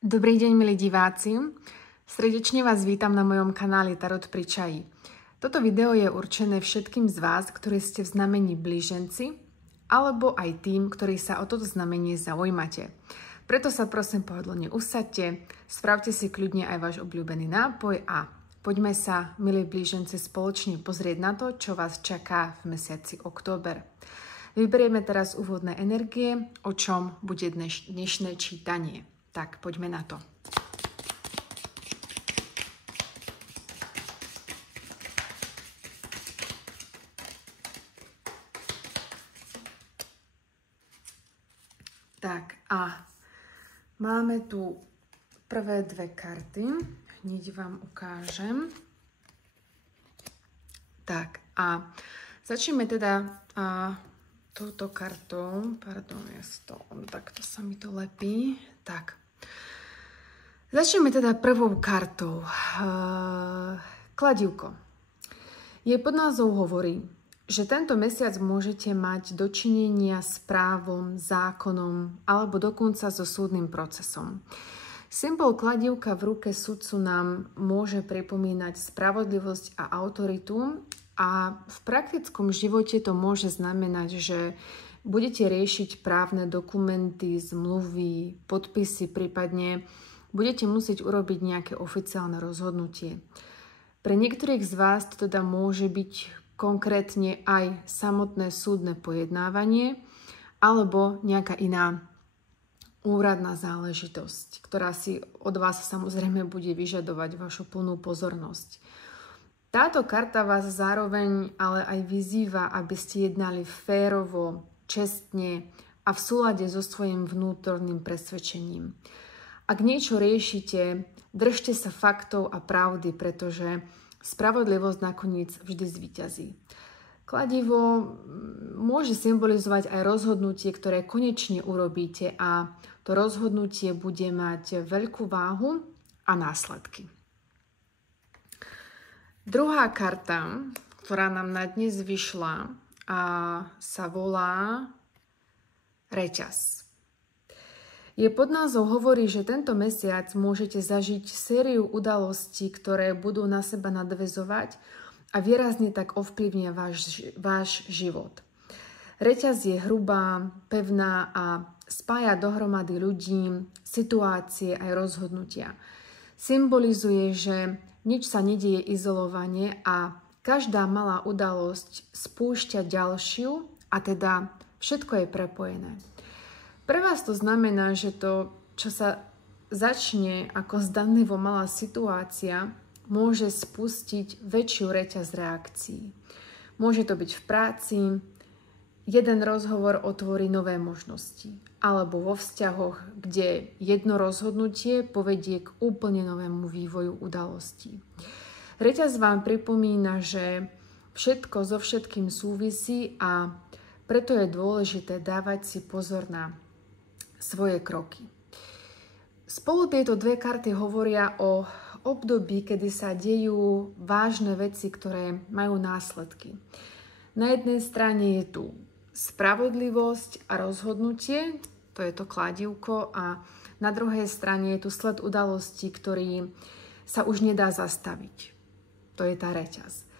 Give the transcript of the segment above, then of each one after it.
Dobrý deň, milí diváci. Srdečne vás vítam na mojom kanáli Tarot pri čaji. Toto video je určené všetkým z vás, ktorí ste v znamení blíženci, alebo aj tým, ktorí sa o toto znamenie zaujímate. Preto sa prosím pohodlne usaďte, spravte si kľudne aj váš obľúbený nápoj a poďme sa, milí blíženci, spoločne pozrieť na to, čo vás čaká v mesiaci október. Vyberieme teraz úvodné energie, o čom bude dnešné čítanie. Tak, poďme na to. Tak, a máme tu prvé dve karty. Hneď vám ukážem. Tak, a začneme teda touto kartou. Pardon, takto sa mi to lepí. Tak. Začneme teda prvou kartou. Kladívko. Jej podnázov hovorí, že tento mesiac môžete mať dočinenia s právom, zákonom alebo dokonca so súdnym procesom. Symbol kladívka v ruke sudcu nám môže pripomínať spravodlivosť a autoritu a v praktickom živote to môže znamenať, že budete riešiť právne dokumenty, zmluvy, podpisy, prípadne budete musieť urobiť nejaké oficiálne rozhodnutie. Pre niektorých z vás to teda môže byť konkrétne aj samotné súdne pojednávanie alebo nejaká iná úradná záležitosť, ktorá si od vás samozrejme bude vyžadovať vašu plnú pozornosť. Táto karta vás zároveň ale aj vyzýva, aby ste jednali férovo, čestne a v súlade so svojím vnútorným presvedčením. Ak niečo riešite, držte sa faktov a pravdy, pretože spravodlivosť nakoniec vždy zvíťazí. Kladivo môže symbolizovať aj rozhodnutie, ktoré konečne urobíte a to rozhodnutie bude mať veľkú váhu a následky. Druhá karta, ktorá nám na dnes vyšla, sa volá Reťaz. Jej podnázov hovorí, že tento mesiac môžete zažiť sériu udalostí, ktoré budú na seba nadväzovať a výrazne tak ovplyvnia váš život. Reťaz je hrubá, pevná a spája dohromady ľudí, situácie aj rozhodnutia. Symbolizuje, že nič sa nedieje izolovane a každá malá udalosť spúšťa ďalšiu a teda všetko je prepojené. Pre vás to znamená, že to, čo sa začne ako zdanlivo malá situácia, môže spustiť väčšiu reťaz reakcií. Môže to byť v práci, jeden rozhovor otvorí nové možnosti, alebo vo vzťahoch, kde jedno rozhodnutie povedie k úplne novému vývoju udalostí. Reťaz vám pripomína, že všetko so všetkým súvisí a preto je dôležité dávať si pozor na svoje kroky. Spolu tieto dve karty hovoria o období, kedy sa dejú vážne veci, ktoré majú následky. Na jednej strane je tu spravodlivosť a rozhodnutie, to je to kladívko, a na druhej strane je tu sled udalostí, ktorý sa už nedá zastaviť. To je tá reťaz.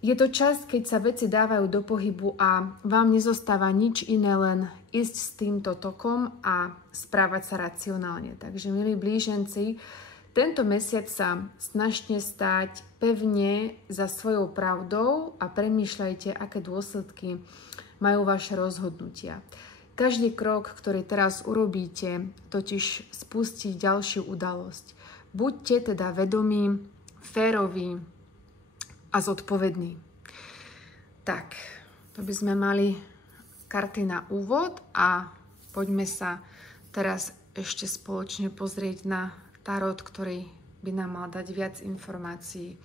Je to čas, keď sa veci dávajú do pohybu a vám nezostáva nič iné, len ísť s týmto tokom a správať sa racionálne. Takže, milí blíženci, tento mesiac sa snažte stáť pevne za svojou pravdou a premýšľajte, aké dôsledky majú vaše rozhodnutia. Každý krok, ktorý teraz urobíte, totiž spustí ďalšiu udalosť. Buďte teda vedomí, féroví a zodpovední. Tak, to by sme mali karty na úvod a poďme sa teraz ešte spoločne pozrieť na tarot, ktorý by nám mal dať viac informácií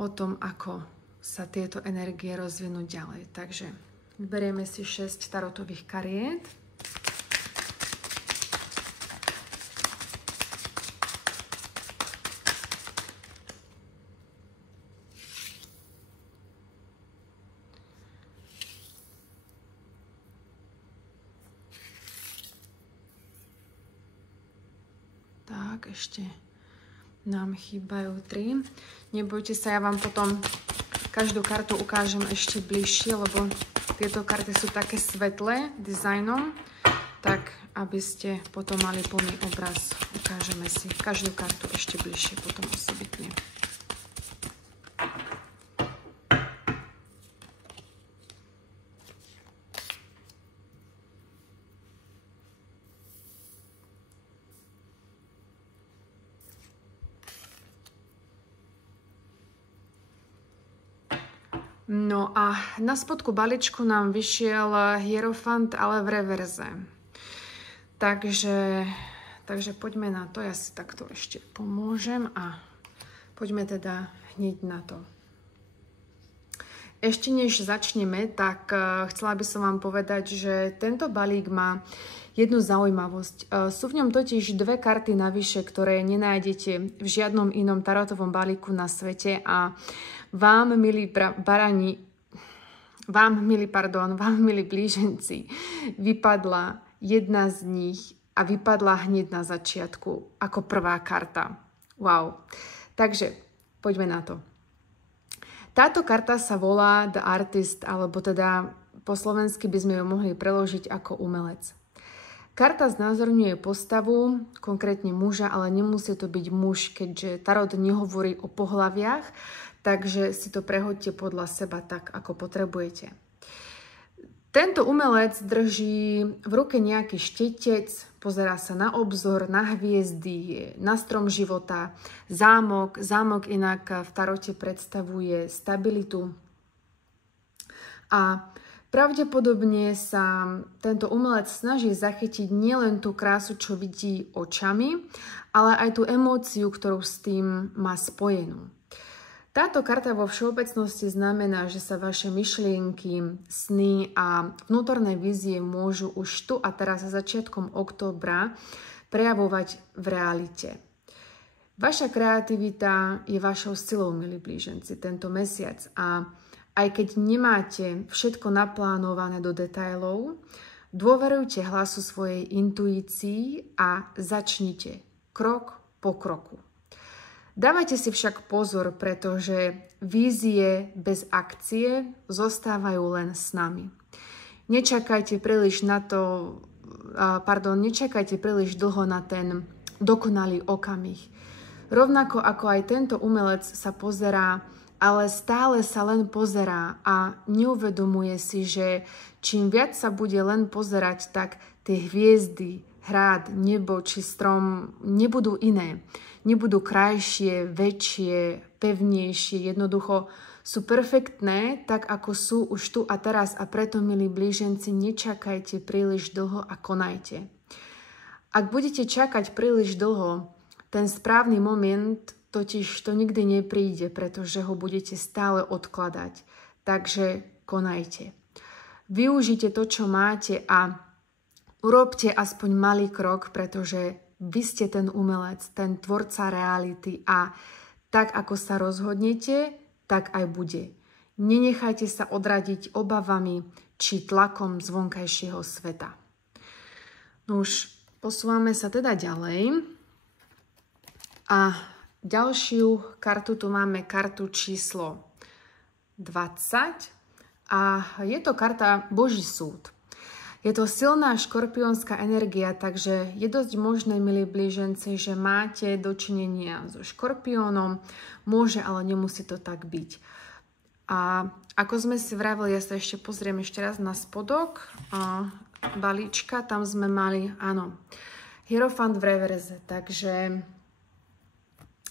o tom, ako sa tieto energie rozvinú ďalej. Takže vyberieme si 6 tarotových kariet. Tak, ešte nám chýbajú 3. Nebojte sa, ja vám potom každú kartu ukážem ešte bližšie, lebo tieto karty sú také svetlé dizajnom, tak aby ste potom mali plný obraz. Ukážeme si každú kartu ešte bližšie potom osobitne. No a na spodku balíčku nám vyšiel Hierofant, ale v reverze. Takže poďme na to. Ja si takto ešte pomôžem a poďme teda hneď na to. Ešte než začneme, tak chcela by som vám povedať, že tento balík má jednu zaujímavosť. Sú v ňom totiž 2 karty navyše, ktoré nenájdete v žiadnom inom tarotovom balíku na svete a vám, milí blíženci, vypadla jedna z nich a vypadla hneď na začiatku ako prvá karta. Wow. Takže poďme na to. Táto karta sa volá The Artist, alebo teda po slovensky by sme ju mohli preložiť ako umelec. Karta znázorňuje postavu, konkrétne muža, ale nemusí to byť muž, keďže tarot nehovorí o pohlaviach, takže si to prehoďte podľa seba tak, ako potrebujete. Tento umelec drží v ruke nejaký štetec, pozerá sa na obzor, na hviezdy, na strom života, zámok. Zámok inak v tarote predstavuje stabilitu. A pravdepodobne sa tento umelec snaží zachytiť nielen tú krásu, čo vidí očami, ale aj tú emóciu, ktorú s tým má spojenú. Táto karta vo všeobecnosti znamená, že sa vaše myšlienky, sny a vnútorné vízie môžu už tu a teraz začiatkom októbra prejavovať v realite. Vaša kreativita je vašou silou, milí blíženci, tento mesiac a aj keď nemáte všetko naplánované do detailov, dôverujte hlasu svojej intuícii a začnite krok po kroku. Dávajte si však pozor, pretože vízie bez akcie zostávajú len s nami. Nečakajte príliš dlho na ten dokonalý okamih. Rovnako ako aj tento umelec sa pozerá, ale stále sa len pozerá a neuvedomuje si, že čím viac sa bude len pozerať, tak tie hviezdy, hrad, nebo či strom nebudú iné. Nebudú krajšie, väčšie, pevnejšie, jednoducho sú perfektné, tak ako sú už tu a teraz a preto, milí blíženci, nečakajte príliš dlho a konajte. Ak budete čakať príliš dlho, ten správny moment totiž to nikdy nepríde, pretože ho budete stále odkladať. Takže konajte. Využite to, čo máte a urobte aspoň malý krok, pretože vy ste ten umelec, ten tvorca reality a tak, ako sa rozhodnete, tak aj bude. Nenechajte sa odradiť obavami či tlakom z vonkajšieho sveta. No už posúvame sa teda ďalej. A ďalšiu kartu tu máme kartu číslo 20 a je to karta Boží súd. Je to silná škorpiónska energia, takže je dosť možné, milí blíženci, že máte dočinenia so škorpiónom, môže, ale nemusí to tak byť. A ako sme si vravili, ja sa ešte pozriem ešte raz na spodok balíčka, tam sme mali, áno, Hierofant v reverze, takže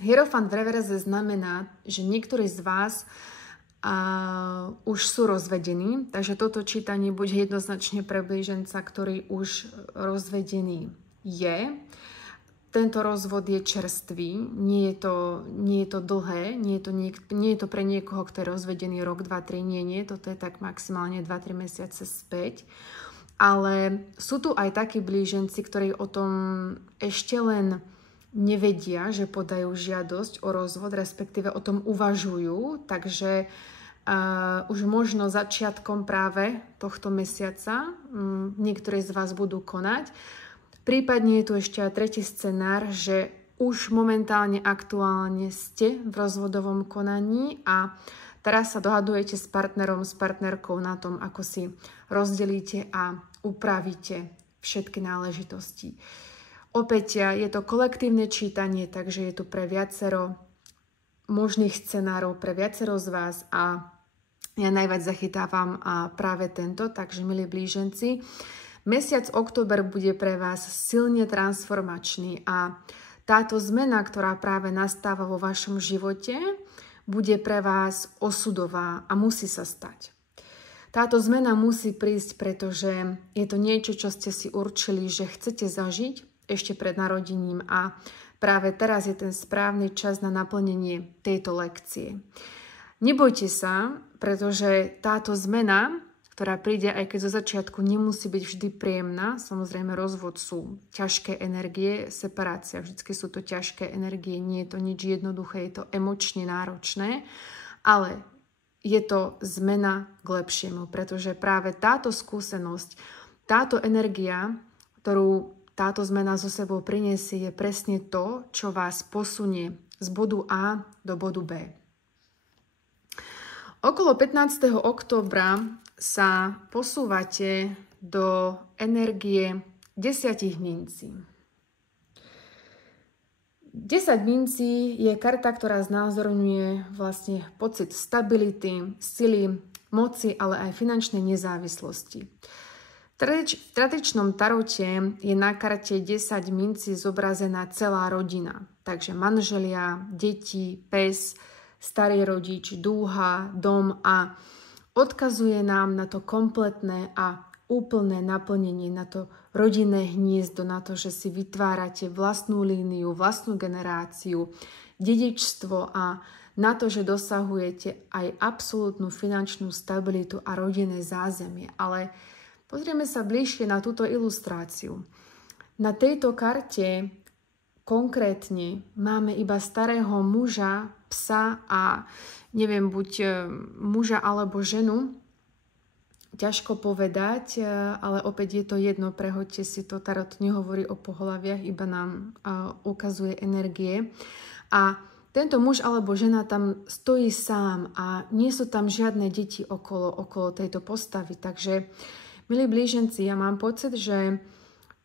Hierofant v reverze znamená, že niektorí z vás už sú rozvedení, takže toto čítanie bude jednoznačne pre blíženca, ktorý už rozvedený je. Tento rozvod je čerstvý, nie je to dlhé, nie je to pre niekoho, kto je rozvedený rok, 2, 3, nie, toto je tak maximálne 2-3 mesiace späť. Ale sú tu aj takí blíženci, ktorí o tom ešte len nevedia, že podajú žiadosť o rozvod, respektíve o tom uvažujú, takže už možno začiatkom práve tohto mesiaca niektorí z vás budú konať. Prípadne je tu ešte aj tretí scenár, že už momentálne aktuálne ste v rozvodovom konaní a teraz sa dohadujete s partnerom, s partnerkou na tom, ako si rozdelíte a upravíte všetky náležitosti. Opäť je to kolektívne čítanie, takže je tu pre viacero možných scenárov, pre viacero z vás a ja najviac zachytávam práve tento, takže milí blíženci, mesiac október bude pre vás silne transformačný a táto zmena, ktorá práve nastáva vo vašom živote, bude pre vás osudová a musí sa stať. Táto zmena musí prísť, pretože je to niečo, čo ste si určili, že chcete zažiť ešte pred narodením a práve teraz je ten správny čas na naplnenie tejto lekcie. Nebojte sa, pretože táto zmena, ktorá príde, aj keď zo začiatku nemusí byť vždy príjemná. Samozrejme, rozvod sú ťažké energie, separácia, vždy sú to ťažké energie, nie je to nič jednoduché, je to emočne náročné, ale je to zmena k lepšiemu, pretože práve táto skúsenosť, táto energia, ktorú táto zmena so sebou prinesie, je presne to, čo vás posunie z bodu A do bodu B. Okolo 15. októbra sa posúvate do energie 10 mincí. 10 mincí je karta, ktorá znázorňuje vlastne pocit stability, sily, moci, ale aj finančnej nezávislosti. V tradičnom tarote je na karte 10 mincí zobrazená celá rodina. Takže manželia, deti, pes, starý rodič, dúha, dom a odkazuje nám na to kompletné a úplné naplnenie, na to rodinné hniezdo, na to, že si vytvárate vlastnú líniu, vlastnú generáciu, dedičstvo a na to, že dosahujete aj absolútnu finančnú stabilitu a rodinné zázemie. Ale pozrieme sa bližšie na túto ilustráciu. Na tejto karte konkrétne máme iba starého muža, psa a neviem, buď muža alebo ženu. Ťažko povedať, ale opäť je to jedno, prehoďte si to, tarot nehovorí o pohlaviach, iba nám ukazuje energie. A tento muž alebo žena tam stojí sám a nie sú tam žiadne deti okolo tejto postavy. Takže, milí blíženci, ja mám pocit, že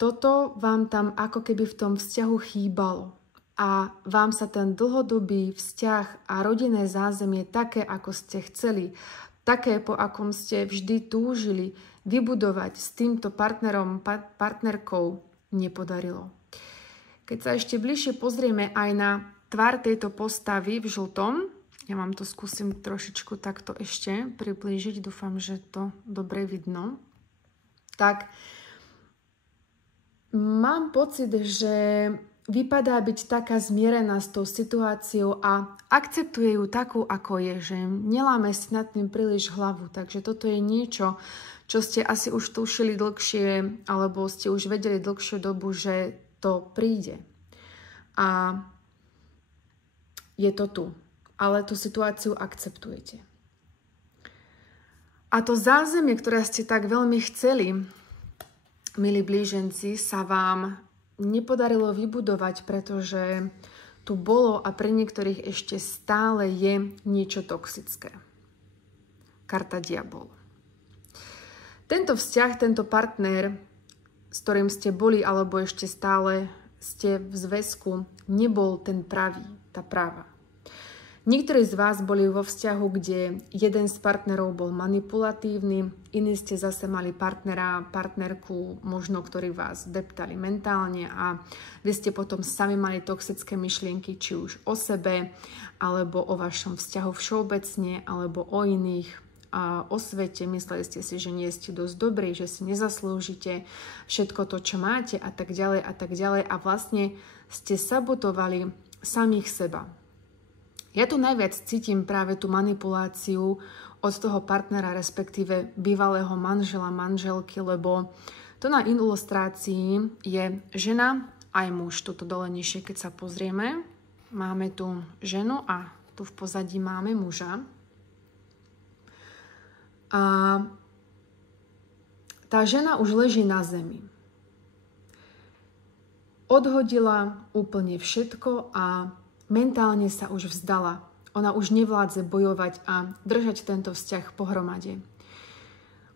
toto vám tam ako keby v tom vzťahu chýbalo. A vám sa ten dlhodobý vzťah a rodinné zázemie také, ako ste chceli, také, po akom ste vždy túžili vybudovať s týmto partnerom, partnerkou, nepodarilo. Keď sa ešte bližšie pozrieme aj na tvár tejto postavy v žltom, ja vám to skúsim trošičku takto ešte priblížiť, dúfam, že to dobre vidno, tak mám pocit, že vypadá byť taká zmierená s tou situáciou a akceptuje ju takú, ako je, že neláme si nad tým príliš hlavu. Takže toto je niečo, čo ste asi už tušili dlhšie, alebo ste už vedeli dlhšiu dobu, že to príde. A je to tu. Ale tú situáciu akceptujete. A to zázemie, ktoré ste tak veľmi chceli, milí blíženci, sa vám nepodarilo vybudovať, pretože tu bolo a pre niektorých ešte stále je niečo toxické. Karta diabol. Tento vzťah, tento partner, s ktorým ste boli alebo ešte stále ste v zväzku, nebol ten pravý, tá práva. Niektorí z vás boli vo vzťahu, kde jeden z partnerov bol manipulatívny, iní ste zase mali partnera, partnerku, možno ktorí vás deptali mentálne a vy ste potom sami mali toxické myšlienky, či už o sebe, alebo o vašom vzťahu všeobecne, alebo o iných, o svete. Mysleli ste si, že nie ste dosť dobrí, že si nezaslúžite všetko to, čo máte a tak ďalej a tak ďalej a vlastne ste sabotovali samých seba. Ja tu najviac cítim práve tú manipuláciu od toho partnera, respektíve bývalého manžela, manželky, lebo to na ilustrácii je žena aj muž. Toto dole nižšie, keď sa pozrieme, máme tu ženu a tu v pozadí máme muža. A tá žena už leží na zemi. odhodila úplne všetko a mentálne sa už vzdala. Ona už nevládze bojovať a držať tento vzťah pohromade.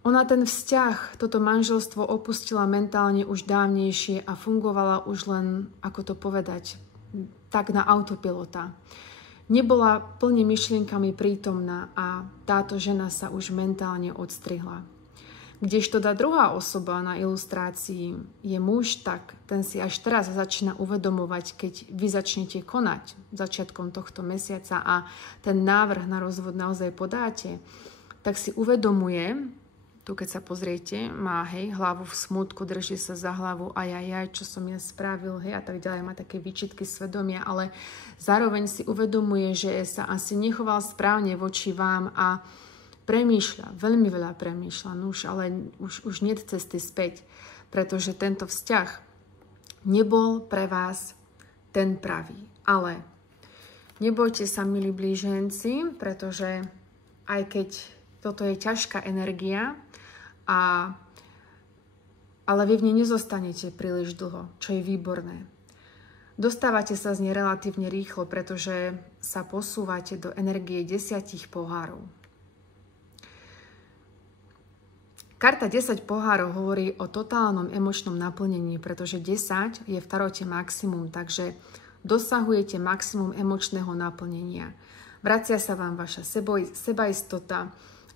Ona ten vzťah, toto manželstvo opustila mentálne už dávnejšie a fungovala už len, ako to povedať, tak na autopilota. Nebola plne myšlienkami prítomná a táto žena sa už mentálne odstrihla. Kdežto tá druhá osoba na ilustrácii je muž, tak ten si až teraz začína uvedomovať, keď vy začnete konať začiatkom tohto mesiaca a ten návrh na rozvod naozaj podáte, tak si uvedomuje, tu keď sa pozriete, má hlavu v smútku, drží sa za hlavu, čo som ja spravil, a tak ďalej, má také výčitky svedomia, ale zároveň si uvedomuje, že sa asi nechoval správne voči vám a premýšľa, veľmi veľa premýšľa, ale už nie cesty späť, pretože tento vzťah nebol pre vás ten pravý. Ale nebojte sa, milí blíženci, pretože aj keď toto je ťažká energia, ale vy v nej nezostanete príliš dlho, čo je výborné. Dostávate sa z nej relatívne rýchlo, pretože sa posúvate do energie 10 pohárov. Karta 10 pohárov hovorí o totálnom emočnom naplnení, pretože 10 je v tarote maximum, takže dosahujete maximum emočného naplnenia. Vracia sa vám vaša sebaistota,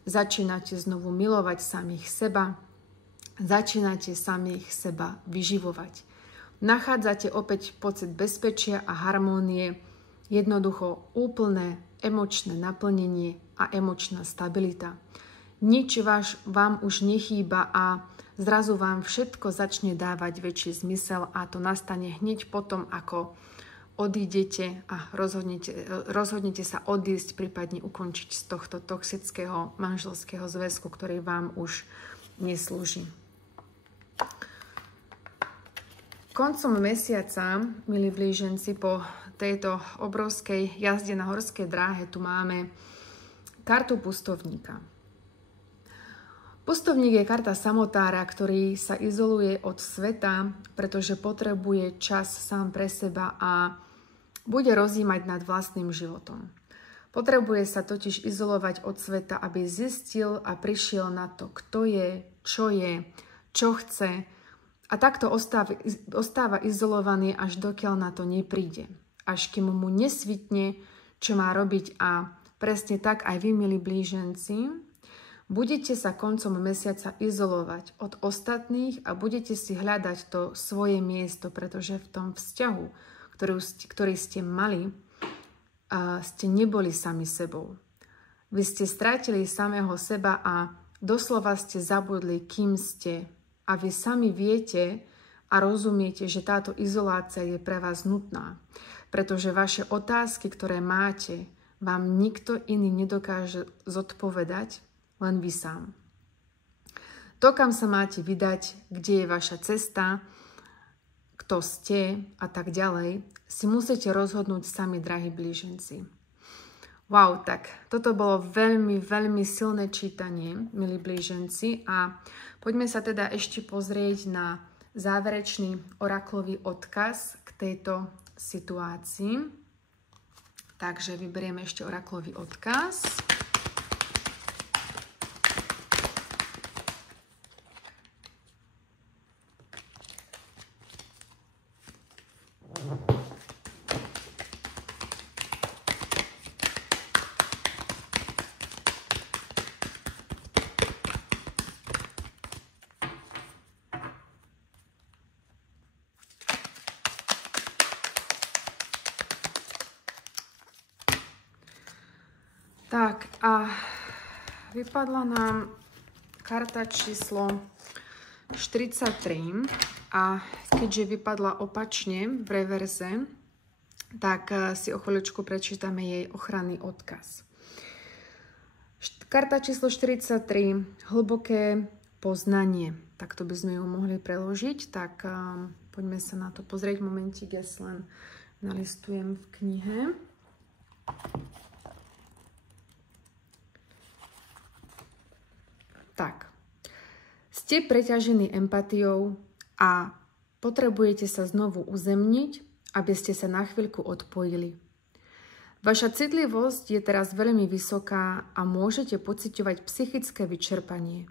začínate znovu milovať samých seba, začínate samých seba vyživovať. Nachádzate opäť pocit bezpečia a harmónie, jednoducho úplné emočné naplnenie a emočná stabilita. Nič vám už nechýba a zrazu vám všetko začne dávať väčší zmysel a to nastane hneď potom, ako odídete a rozhodnete sa odísť, prípadne ukončiť z tohto toxického manželského zväzku, ktorý vám už neslúži. Koncom mesiaca, milí blíženci, po tejto obrovskej jazde na horskej dráhe tu máme kartu pustovníka. Pustovník je karta samotára, ktorý sa izoluje od sveta, pretože potrebuje čas sám pre seba a bude rozjímať nad vlastným životom. Potrebuje sa totiž izolovať od sveta, aby zistil a prišiel na to, kto je, čo chce a takto ostáva izolovaný, až dokiaľ na to nepríde. Až kým mu nesvitne, čo má robiť a presne tak aj vy, milí blíženci, budete sa koncom mesiaca izolovať od ostatných a budete si hľadať to svoje miesto, pretože v tom vzťahu, ktorý ste mali, ste neboli sami sebou. Vy ste stratili samého seba a doslova ste zabudli, kým ste. A vy sami viete a rozumiete, že táto izolácia je pre vás nutná, pretože vaše otázky, ktoré máte, vám nikto iný nedokáže zodpovedať, len vy sám. To, kam sa máte vydať, kde je vaša cesta, kto ste a tak ďalej, si musíte rozhodnúť sami, drahí blíženci. Wow, tak toto bolo veľmi, veľmi silné čítanie, milí blíženci, a poďme sa teda ešte pozrieť na záverečný oraklový odkaz k tejto situácii. Takže vyberieme ešte oraklový odkaz. Tak a vypadla nám karta číslo 43 a keďže vypadla opačne v reverze, tak si o chvíľočku prečítame jej ochranný odkaz. Karta číslo 43, hlboké poznanie. Takto by sme ju mohli preložiť, tak poďme sa na to pozrieť. Momentík, ja si len nalistujem v knihe. Tak, ste preťažení empatiou a Potrebujete sa znovu uzemniť, aby ste sa na chvíľku odpojili. Vaša citlivosť je teraz veľmi vysoká a môžete pociťovať psychické vyčerpanie.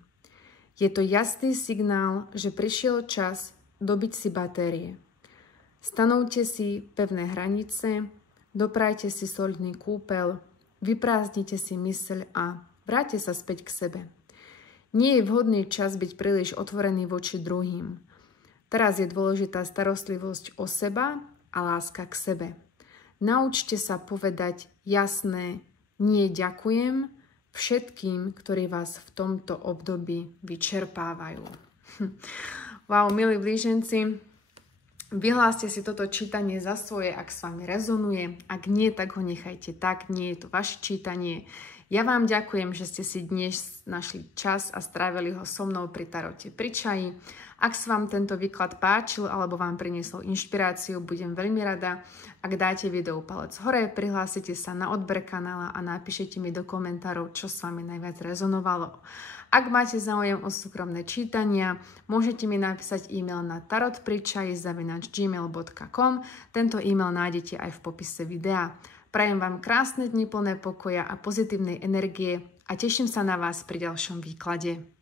Je to jasný signál, že prišiel čas dobiť si batérie. Stanovte si pevné hranice, doprajte si solidný kúpel, vyprázdnite si myseľ a vráťte sa späť k sebe. Nie je vhodný čas byť príliš otvorený voči druhým. Teraz je dôležitá starostlivosť o seba a láska k sebe. Naučte sa povedať jasné nie ďakujem všetkým, ktorí vás v tomto období vyčerpávajú. Wow, milí blíženci, vyhláste si toto čítanie za svoje, ak s vami rezonuje. Ak nie, tak ho nechajte tak, nie je to vaše čítanie. Ja vám ďakujem, že ste si dnes našli čas a strávili ho so mnou pri tarote pri čaji. Ak sa vám tento výklad páčil alebo vám priniesol inšpiráciu, budem veľmi rada, ak dáte videu palec hore, prihlásite sa na odber kanála a napíšete mi do komentárov, čo s vami najviac rezonovalo. Ak máte záujem o súkromné čítania, môžete mi napísať e-mail na tarotpričaji@gmail.com. Tento e-mail nájdete aj v popise videa. Prajem vám krásne dni plné pokoja a pozitívnej energie a teším sa na vás pri ďalšom výklade.